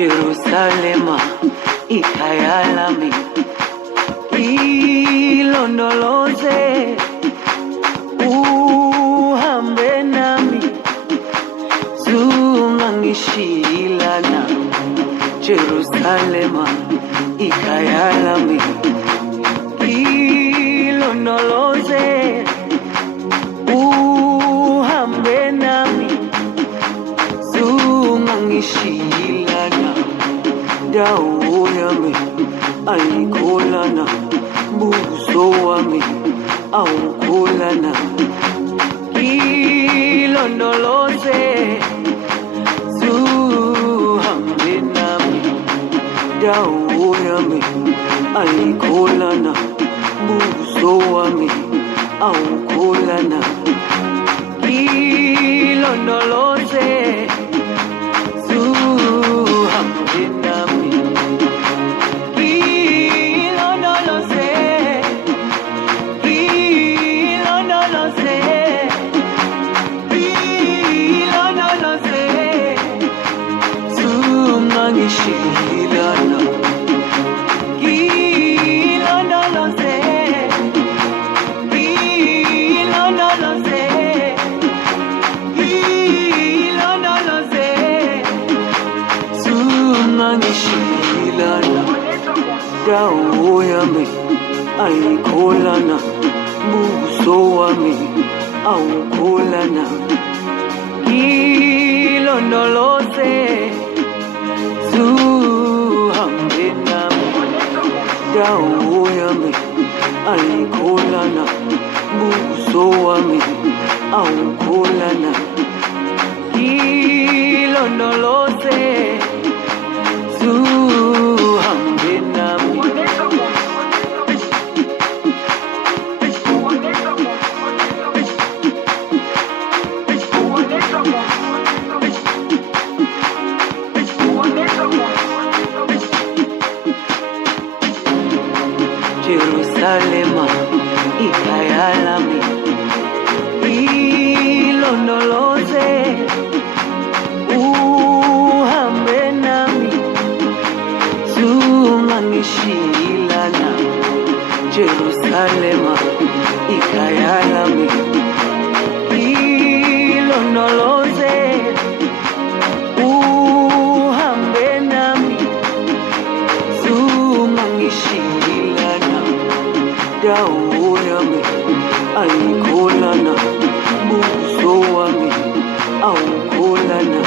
Jeruzalem, ikhaya lami, ilondoloze, uhambe nami, zungangishilana. Jeruzalem, ikhaya lami, ilondoloze, uhambe nami, zungangishilana. Dawo yami ayikholana, buso wami awukholana. Ilondoloze, zuhambe nami. Dawo yami ayikholana, buso wami awukholana. Ilondoloze, zuhambe nami. Shilana, ilondoloze, ilondoloze, ilondoloze, zungangishilana. Dawo yami ayikholana, buso wami awukholana. Ilondoloze, zuhambe nami. Dawo yami ayikholana, buso wami awukholana. Ilondoloze, zuhambe nami. Jeruzalem, ikhaya lami, ilondoloze, uhambe nami, zungangishilana. Jeruzalem, ikhaya lami, ilondoloze, uhambe nami, zungangishilana. Dawo yami ayikholana, buso wami awukholana.